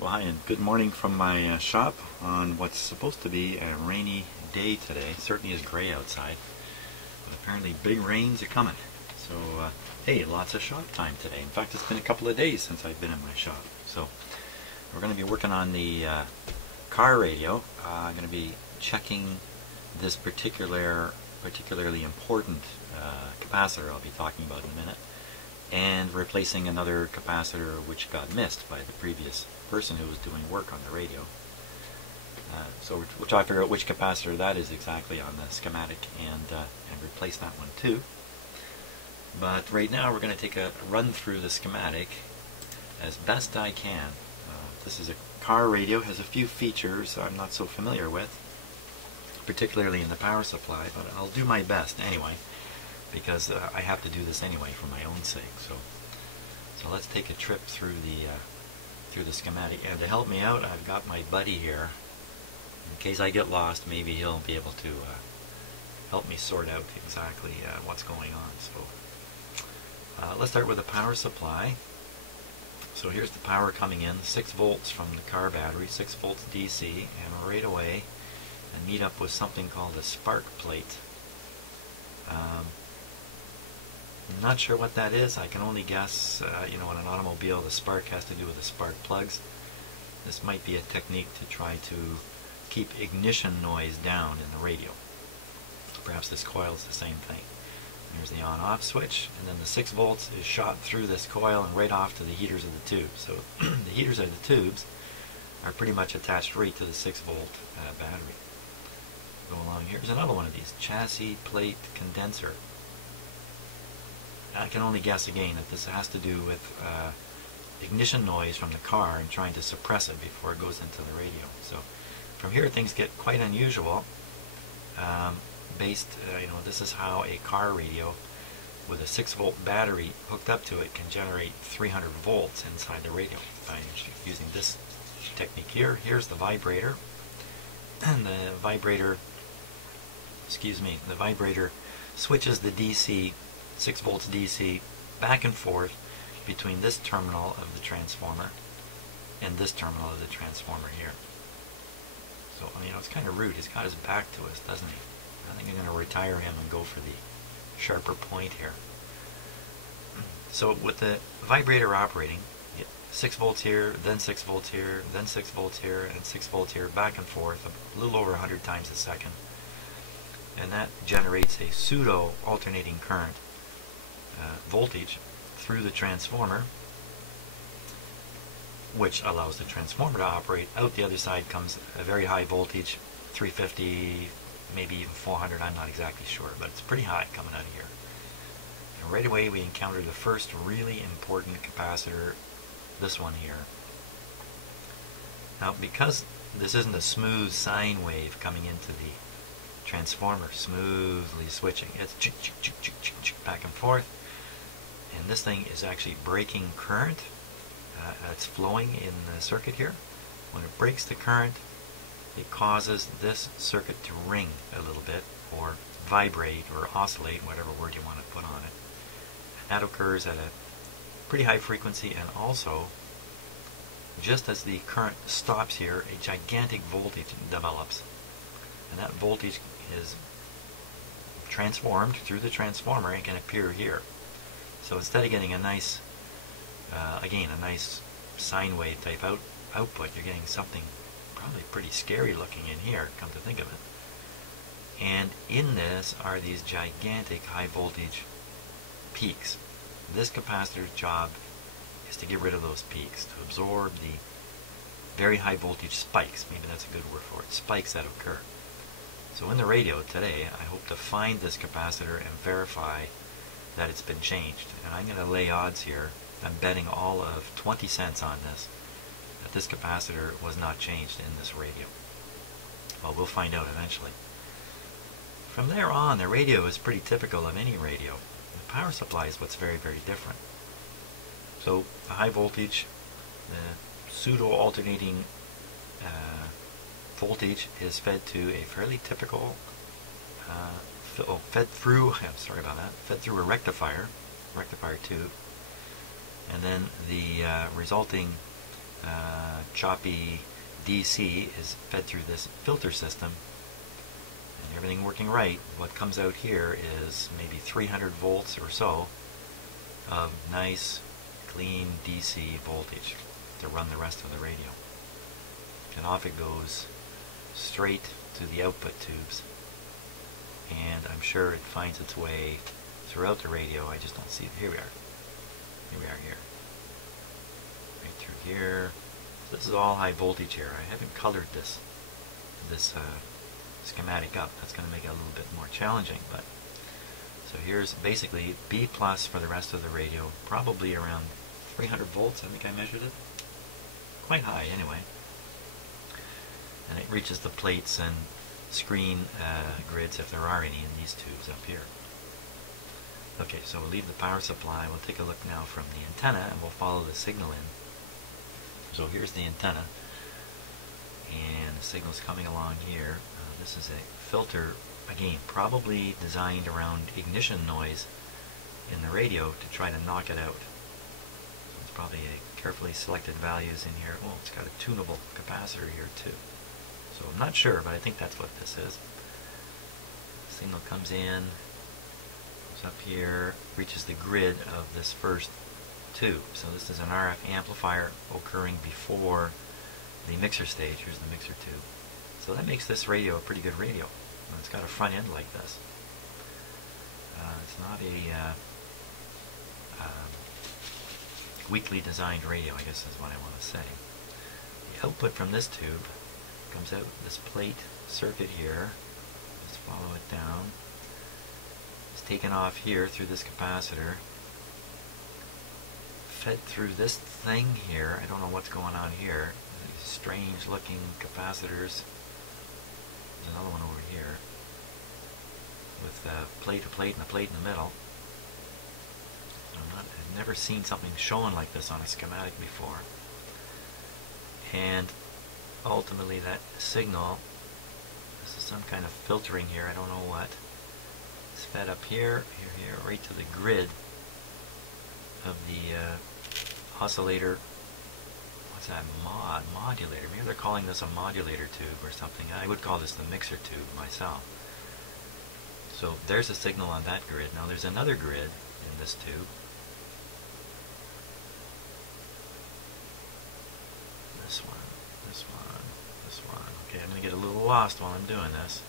Well, hi, and good morning from my shop on what's supposed to be a rainy day today. It certainly is gray outside, but apparently big rains are coming. So, hey, lots of shop time today. In fact, it's been a couple of days since I've been in my shop. So, we're going to be working on the car radio. I'm going to be checking this particularly important capacitor I'll be talking about in a minute, and replacing another capacitor which got missed by the previous person who was doing work on the radio. So we'll try to figure out which capacitor that is exactly on the schematic and replace that one too. But right now we're going to take a run through the schematic as best I can. This is a car radio, has a few features I'm not so familiar with, particularly in the power supply, but I'll do my best anyway, because I have to do this anyway for my own sake. So let's take a trip through the schematic, and to help me out I've got my buddy here. In case I get lost, maybe he'll be able to help me sort out exactly what's going on. So let's start with the power supply. So here's the power coming in, 6 volts from the car battery, 6 volts DC, and right away I meet up with something called a spark plate. I'm not sure what that is. I can only guess, in an automobile the spark has to do with the spark plugs. This might be a technique to try to keep ignition noise down in the radio. Perhaps this coil is the same thing. Here's the on-off switch, and then the 6 volts is shot through this coil and right off to the heaters of the tube. So the heaters of the tubes are pretty much attached right to the 6 volt battery. Go along. Here's another one of these, chassis plate condenser. I can only guess again that this has to do with ignition noise from the car and trying to suppress it before it goes into the radio. So from here things get quite unusual. This is how a car radio with a 6 volt battery hooked up to it can generate 300 volts inside the radio by using this technique here. Here's the vibrator, and the vibrator switches the DC, 6 volts DC, back and forth between this terminal of the transformer and this terminal of the transformer here. So, it's kind of rude. He's got his back to us, doesn't he? I think I'm going to retire him and go for the sharper point here. So with the vibrator operating, 6 volts here, then 6 volts here, then 6 volts here, and 6 volts here, back and forth, a little over 100 times a second. And that generates a pseudo alternating current voltage through the transformer, which allows the transformer to operate. Out the other side comes a very high voltage, 350, maybe even 400, I'm not exactly sure, but it's pretty high coming out of here. And right away we encounter the first really important capacitor, this one here. Now, because this isn't a smooth sine wave coming into the transformer, smoothly switching, it's chick, chick, chick, chick, chick, chick, back and forth, and this thing is actually breaking current. It's flowing in the circuit here. When it breaks the current, it causes this circuit to ring a little bit, or vibrate, or oscillate, whatever word you want to put on it. And that occurs at a pretty high frequency, and also, just as the current stops here, a gigantic voltage develops. And that voltage is transformed through the transformer and can appear here. So instead of getting a nice, a nice sine wave type output, you're getting something probably pretty scary looking in here, come to think of it. And in this are these gigantic high voltage peaks. This capacitor's job is to get rid of those peaks, to absorb the very high voltage spikes, maybe that's a good word for it, spikes that occur. So in the radio today, I hope to find this capacitor and verify that it's been changed. And I'm going to lay odds here. I'm betting all of 20 cents on this, that this capacitor was not changed in this radio. Well, we'll find out eventually. From there on, the radio is pretty typical of any radio. The power supply is what's very, very different. So the high voltage, the pseudo-alternating voltage is fed to a fairly typical, fed through a rectifier tube, and then the resulting choppy DC is fed through this filter system, and everything working right. What comes out here is maybe 300 volts or so of nice, clean DC voltage to run the rest of the radio. And off it goes straight to the output tubes, and I'm sure it finds its way throughout the radio. I just don't see it. Here we are. Here we are here. Right through here. So this is all high voltage here. I haven't colored this schematic up. That's going to make it a little bit more challenging. But so here's basically B plus for the rest of the radio, probably around 300 volts. I think I measured it. Quite high anyway. And it reaches the plates and screen grids, if there are any, in these tubes up here. Okay, so we'll leave the power supply. We'll take a look now from the antenna, and we'll follow the signal in. So here's the antenna, and the signal's coming along here. This is a filter, again, probably designed around ignition noise in the radio to try to knock it out. So it's probably a carefully selected values in here. Oh, it's got a tunable capacitor here too. So I'm not sure, but I think that's what this is. The signal comes in, goes up here, reaches the grid of this first tube. So this is an RF amplifier occurring before the mixer stage. Here's the mixer tube. So that makes this radio a pretty good radio. It's got a front end like this. It's not a weakly designed radio, I guess is what I want to say. The output from this tube comes out this plate circuit here. Let's follow it down. It's taken off here through this capacitor, fed through this thing here. I don't know what's going on here. These strange looking capacitors. There's another one over here with a plate and a plate in the middle. I've never seen something shown like this on a schematic before. And ultimately that signal, this is some kind of filtering here, I don't know what, it's fed up here, here, right to the grid of the oscillator. What's that? Modulator. Maybe they're calling this a modulator tube or something. I would call this the mixer tube myself. So there's a signal on that grid. Now there's another grid in this tube. This one, this one, this one. Okay, I'm going to get a little lost while I'm doing this.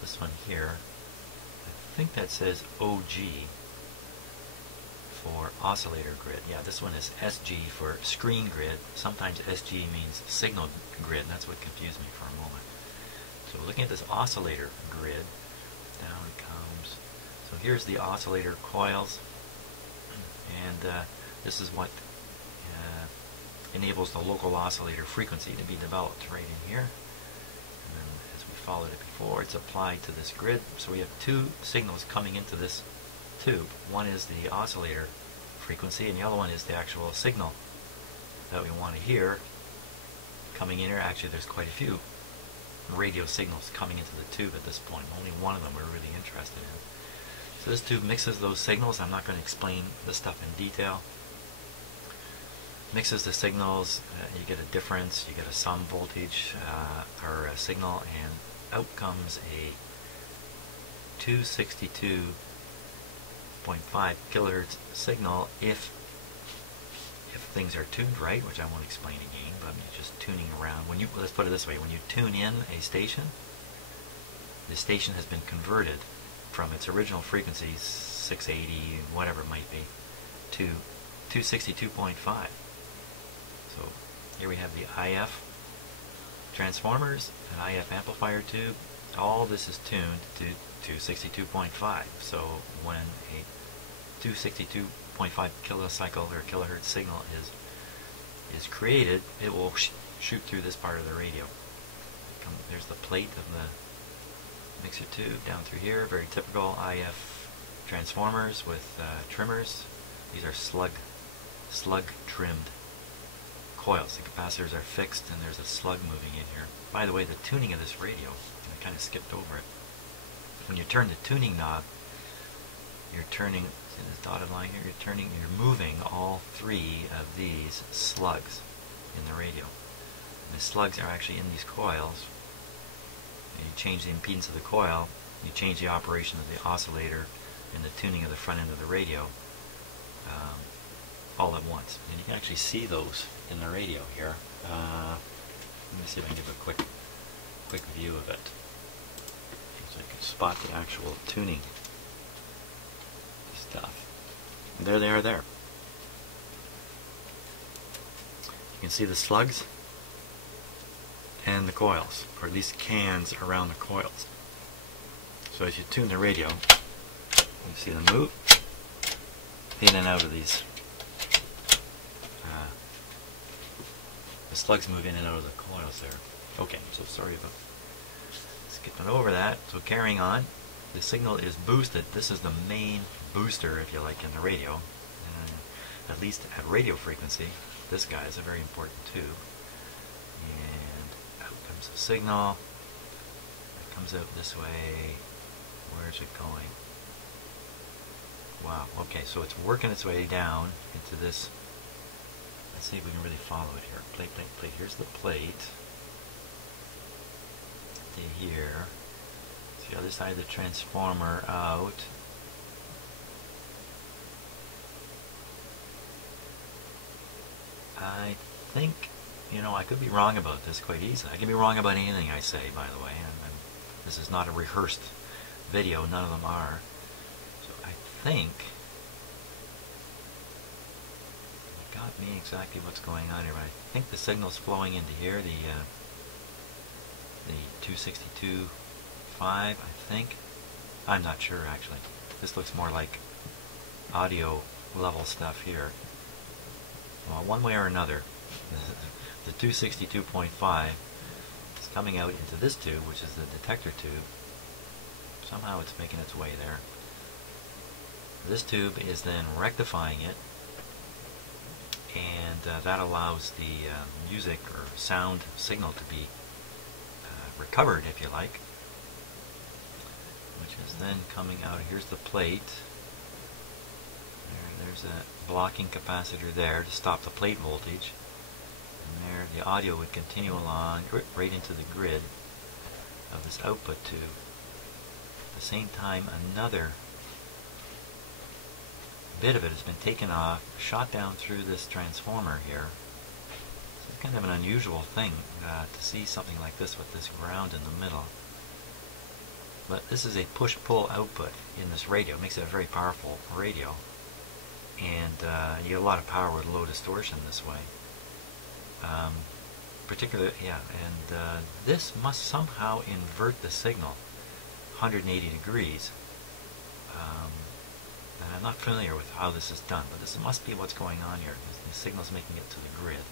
This one here, I think that says OG for oscillator grid. Yeah, this one is SG for screen grid. Sometimes SG means signal grid, and that's what confused me for a moment. So looking at this oscillator grid, down it comes. So here's the oscillator coils, and this is what enables the local oscillator frequency to be developed right in here. And then as we followed it before, it's applied to this grid. So we have two signals coming into this tube. One is the oscillator frequency, and the other one is the actual signal that we want to hear coming in here. Actually, there's quite a few radio signals coming into the tube at this point. Only one of them we're really interested in. So this tube mixes those signals. I'm not going to explain this stuff in detail. Mixes the signals, you get a difference, you get a sum voltage or a signal, and out comes a 262.5 kilohertz signal if things are tuned right, which I won't explain again, but I'm just tuning around. When you, let's put it this way, when you tune in a station, the station has been converted from its original frequency, 680, whatever it might be, to 262.5. So here we have the IF transformers, an IF amplifier tube. All this is tuned to 262.5. So when a 262.5 kilocycle or kilohertz signal is created, it will shoot through this part of the radio. There's the plate of the mixer tube down through here. Very typical IF transformers with trimmers. These are slug trimmed coils. The capacitors are fixed, and there's a slug moving in here. By the way, the tuning of this radio, I kind of skipped over it. When you turn the tuning knob, you're turning See this dotted line here? You're moving all three of these slugs in the radio. And the slugs are actually in these coils. And you change the impedance of the coil, you change the operation of the oscillator and the tuning of the front end of the radio all at once. And you can actually see those in the radio here. Let me see if I can give a quick view of it, so I can spot the actual tuning stuff. And there they are there. You can see the slugs and the coils, or at least cans around the coils. So as you tune the radio, you see them move in and out of these. The slugs move in and out of the coils there. Okay, so sorry about skipping over that. So carrying on, the signal is boosted. This is the main booster, if you like, in the radio. At least at radio frequency, this guy is a very important tube. And out comes the signal. It comes out this way. Where's it going? Wow, okay, so it's working its way down into this. Let's see if we can really follow it here. Plate, plate, plate. Here's the plate. To here. It's the other side of the transformer out. I think, I could be wrong about this quite easily. I can be wrong about anything I say, by the way. This is not a rehearsed video. None of them are. So I think it got me exactly what's going on here. But I think the signal's flowing into here. The 262.5, I think. I'm not sure, actually. This looks more like audio level stuff here. Well, one way or another, the 262.5 is coming out into this tube, which is the detector tube. Somehow it's making its way there. This tube is then rectifying it, and that allows the music or sound signal to be recovered, if you like, which is then coming out. Here's the plate. There's a blocking capacitor there to stop the plate voltage, and there the audio would continue along right into the grid of this output tube. At the same time, another bit of it has been taken off, shot down through this transformer here. It's kind of an unusual thing to see something like this with this ground in the middle. But this is a push-pull output in this radio. It makes it a very powerful radio. And you get a lot of power with low distortion this way. Particularly, and this must somehow invert the signal 180 degrees. And I'm not familiar with how this is done, but this must be what's going on here. The signal's making it to the grid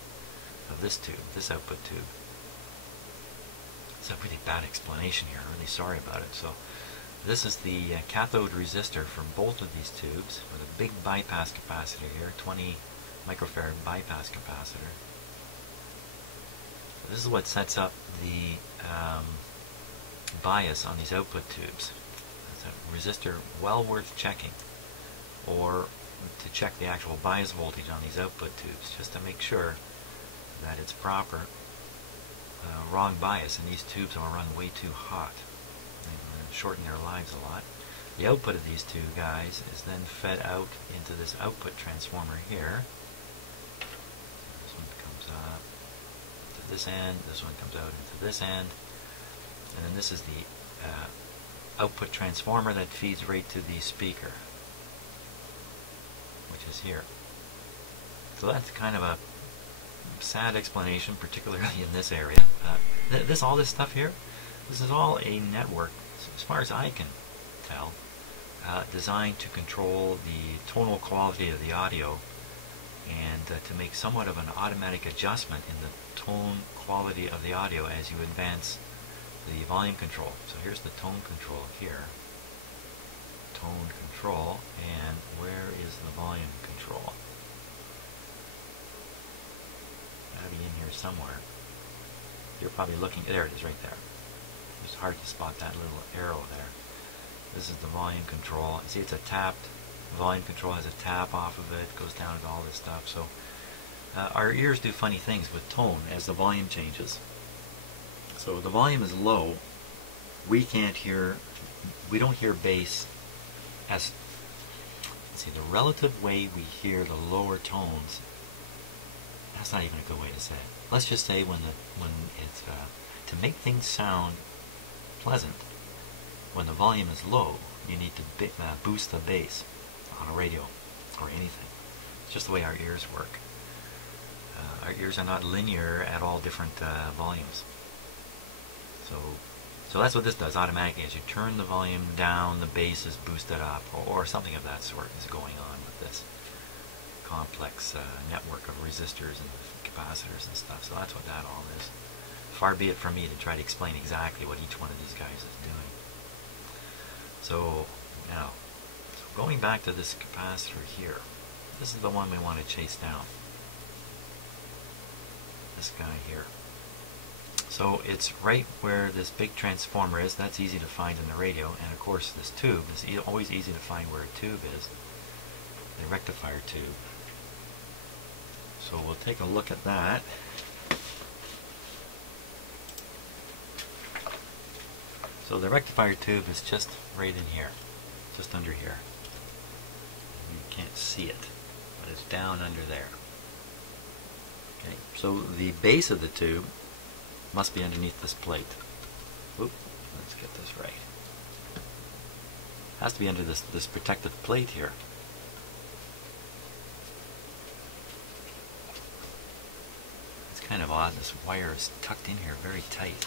of this tube, this output tube. It's a really bad explanation here. I'm really sorry about it. So this is the cathode resistor for both of these tubes with a big bypass capacitor here, 20 microfarad bypass capacitor. This is what sets up the bias on these output tubes. It's a resistor well worth checking, or to check the actual bias voltage on these output tubes, just to make sure that it's proper. Wrong bias, and these tubes will run way too hot and shorten their lives a lot. The output of these two guys is then fed out into this output transformer here. This one comes up to this end, this one comes out into this end, and then this is the output transformer that feeds right to the speaker, which is here. So that's kind of a sad explanation, particularly in this area. All this stuff here, this is all a network, as far as I can tell, designed to control the tonal quality of the audio and to make somewhat of an automatic adjustment in the tone quality of the audio as you advance the volume control. So here's the tone control here. Tone control, and where is the volume control? Gotta be in here somewhere. You're probably looking, there it is right there. It's hard to spot that little arrow there. This is the volume control. See, it's a tapped volume control has a tap off of it, goes down to all this stuff. So our ears do funny things with tone as the volume changes. So if the volume is low, we don't hear bass as, let's see, the relative way we hear the lower tones, that's not even a good way to say it. Let's just say when it's, to make things sound pleasant, when the volume is low, you need to boost the bass on a radio or anything. It's just the way our ears work. Our ears are not linear at all different volumes. So that's what this does automatically. As you turn the volume down, the bass is boosted up, or something of that sort is going on with this complex network of resistors and capacitors and stuff. So that's what that all is. Far be it from me to try to explain exactly what each one of these guys is doing. So now, going back to this capacitor here, this is the one we want to chase down. This guy here. So it's right where this big transformer is. That's easy to find in the radio. And of course this tube is always easy to find where a tube is. The rectifier tube. So we'll take a look at that. So the rectifier tube is just right in here. Just under here. You can't see it, but it's down under there. Okay, so the base of the tube must be underneath this plate. Oop, let's get this right. Has to be under this protective plate here. It's kind of odd. This wire is tucked in here very tight.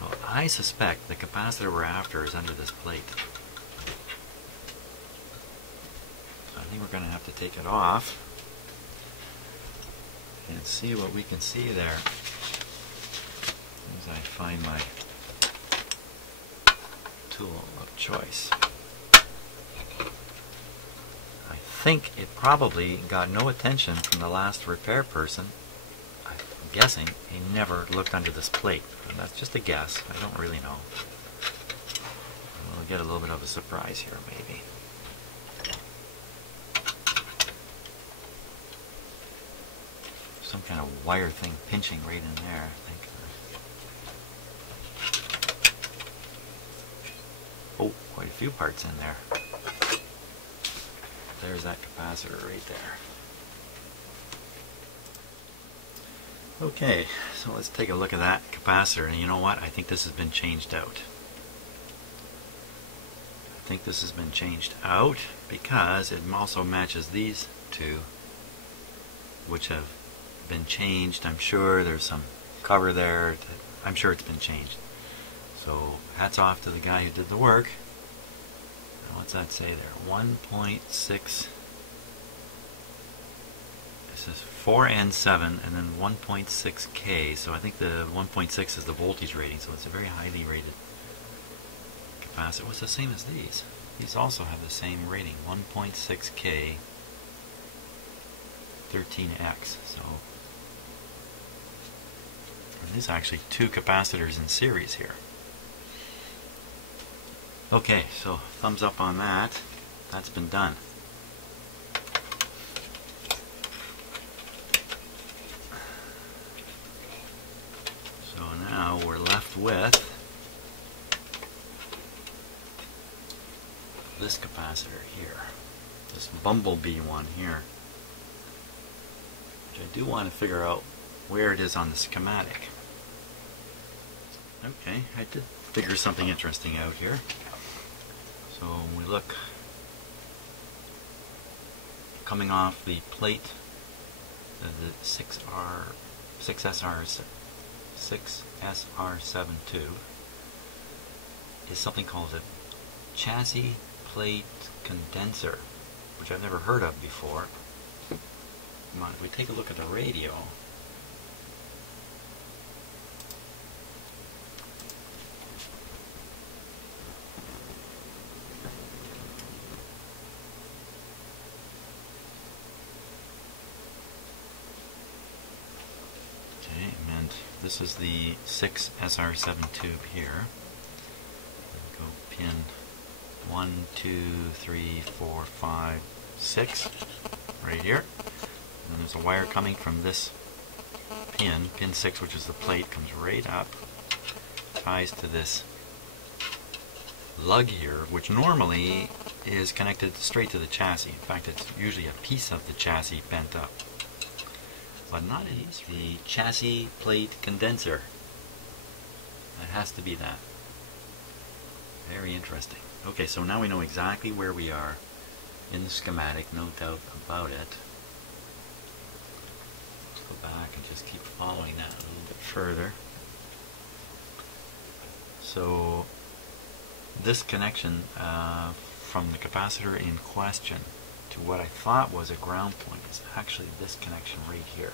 Well, I suspect the capacitor we're after is under this plate. So I think we're going to have to take it off and see what we can see there as I find my tool of choice. I think it probably got no attention from the last repair person. I'm guessing he never looked under this plate. And that's just a guess. I don't really know. We'll get a little bit of a surprise here, maybe. Some kind of wire thing pinching right in there, I think. Oh, quite a few parts in there. There's that capacitor right there. Okay, so let's take a look at that capacitor, and you know what? I think this has been changed out. I think this has been changed out because it also matches these two, which have been changed. I'm sure there's some cover there. I'm sure it's been changed. So hats off to the guy who did the work. Now, what's that say there? 1.6. This is 4N7 and then 1.6K. So I think the 1.6 is the voltage rating. So it's a very highly rated capacitor. Well, it's the same as these. These also have the same rating. 1.6K 13X. So and there's actually two capacitors in series here. Okay, so thumbs up on that. That's been done. So now we're left with this capacitor here. This bumblebee one here. Which I do want to figure out where it is on the schematic. Okay, I did figure something interesting out here. So when we look coming off the plate, the 6SR7 tube is something called a chassis plate condenser, which I've never heard of before. Come on, if we take a look at the radio, this is the 6SR7 tube here. Go pin 1, 2, 3, 4, 5, 6 right here. And there's a wire coming from this pin, pin 6, which is the plate, comes right up, ties to this lug here, which normally is connected straight to the chassis. In fact, it's usually a piece of the chassis bent up. But not in the chassis plate condenser. It has to be that. Very interesting. Okay, so now we know exactly where we are in the schematic, no doubt about it. Let's go back and just keep following that a little bit further. So this connection from the capacitor in question to what I thought was a ground point is actually this connection right here.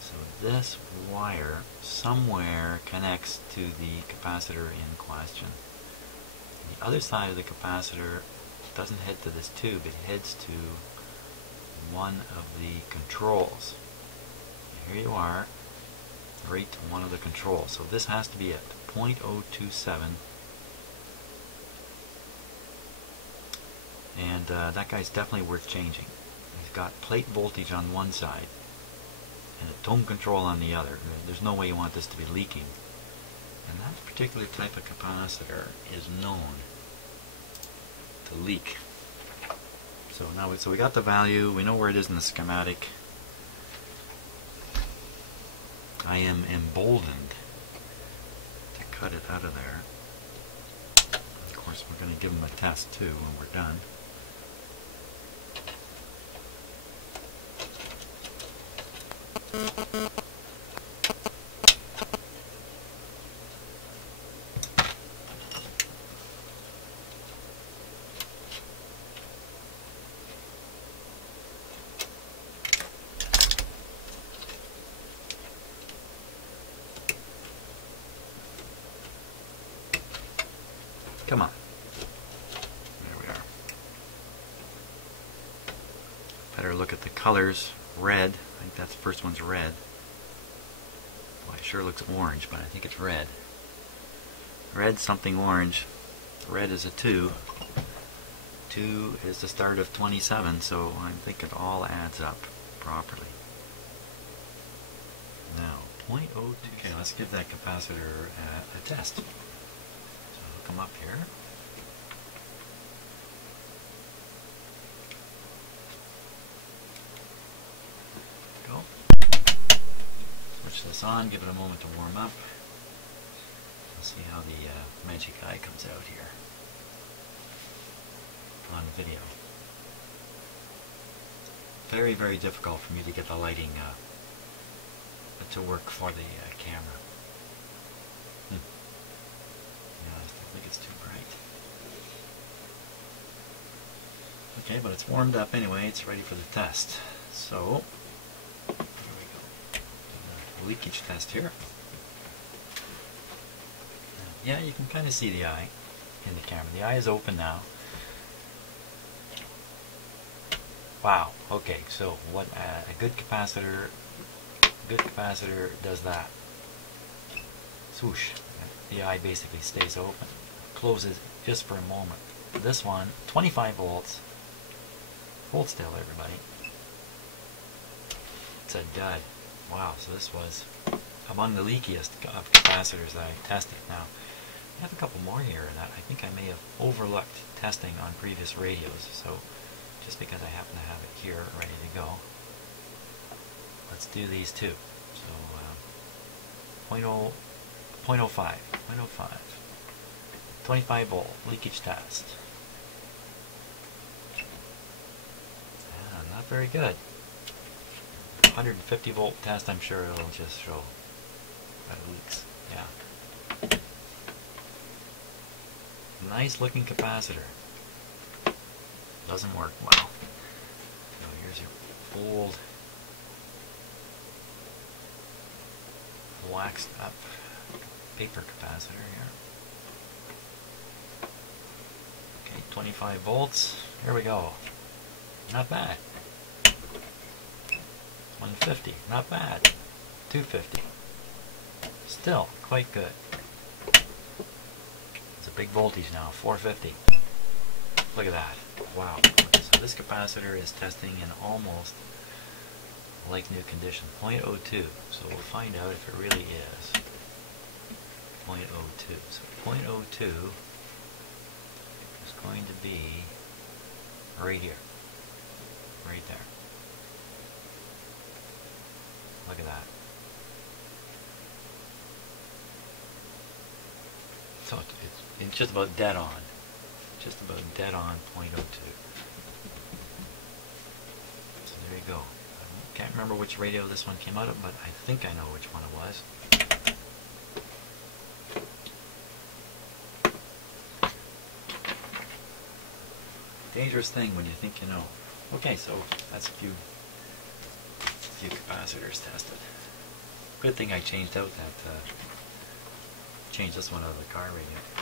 So this wire somewhere connects to the capacitor in question. The other side of the capacitor doesn't head to this tube, it heads to one of the controls. Here you are, right to one of the controls. So this has to be at 0.027. And that guy's definitely worth changing. He's got plate voltage on one side and a tone control on the other. There's no way you want this to be leaking. And that particular type of capacitor is known to leak. So now we got the value, we know where it is in the schematic. I am emboldened to cut it out of there. Of course, we're going to give them a test too when we're done. Come on. There we are. Better look at the colors. Red. I think that's the first one's red. Well, it sure looks orange, but I think it's red. Red, something orange. Red is a 2. 2 is the start of 27, so I think it all adds up properly. Now, 0.02. Okay, let's give that capacitor a test. Come up here. Go. Switch this on, give it a moment to warm up. We'll see how the magic eye comes out here on video. Very, very difficult for me to get the lighting to work for the camera. I think it's too bright. Okay, but it's warmed up anyway, it's ready for the test. So, here we go. Leakage test here. Yeah, you can kind of see the eye in the camera. The eye is open now. Wow, okay, so what a good capacitor does that. Swoosh. The eye basically stays open. Closes just for a moment. This one, 25 volts. Hold still, everybody. It's a dud. Wow, so this was among the leakiest of capacitors that I tested. Now, I have a couple more here that I think I may have overlooked testing on previous radios. So, just because I happen to have it here ready to go, let's do these two. So, 0.05. 25 volt leakage test. Not very good. 150 volt test, I'm sure it'll just show that it leaks. Yeah. Nice looking capacitor. Doesn't work well. So here's your old waxed up paper capacitor here. Okay, 25 volts. Here we go. Not bad. 150. Not bad. 250. Still quite good. It's a big voltage now, 450. Look at that. Wow. So this capacitor is testing in almost like new condition, 0.02. So we'll find out if it really is 0.02. So 0.02 is going to be right here, right there. Look at that. So it's just about dead on. Just about dead on 0.02. So there you go. I can't remember which radio this one came out of, but I think I know which one it was. Dangerous thing when you think you know. Okay, so that's a few capacitors tested. Good thing I changed out that changed this one out of the car radio.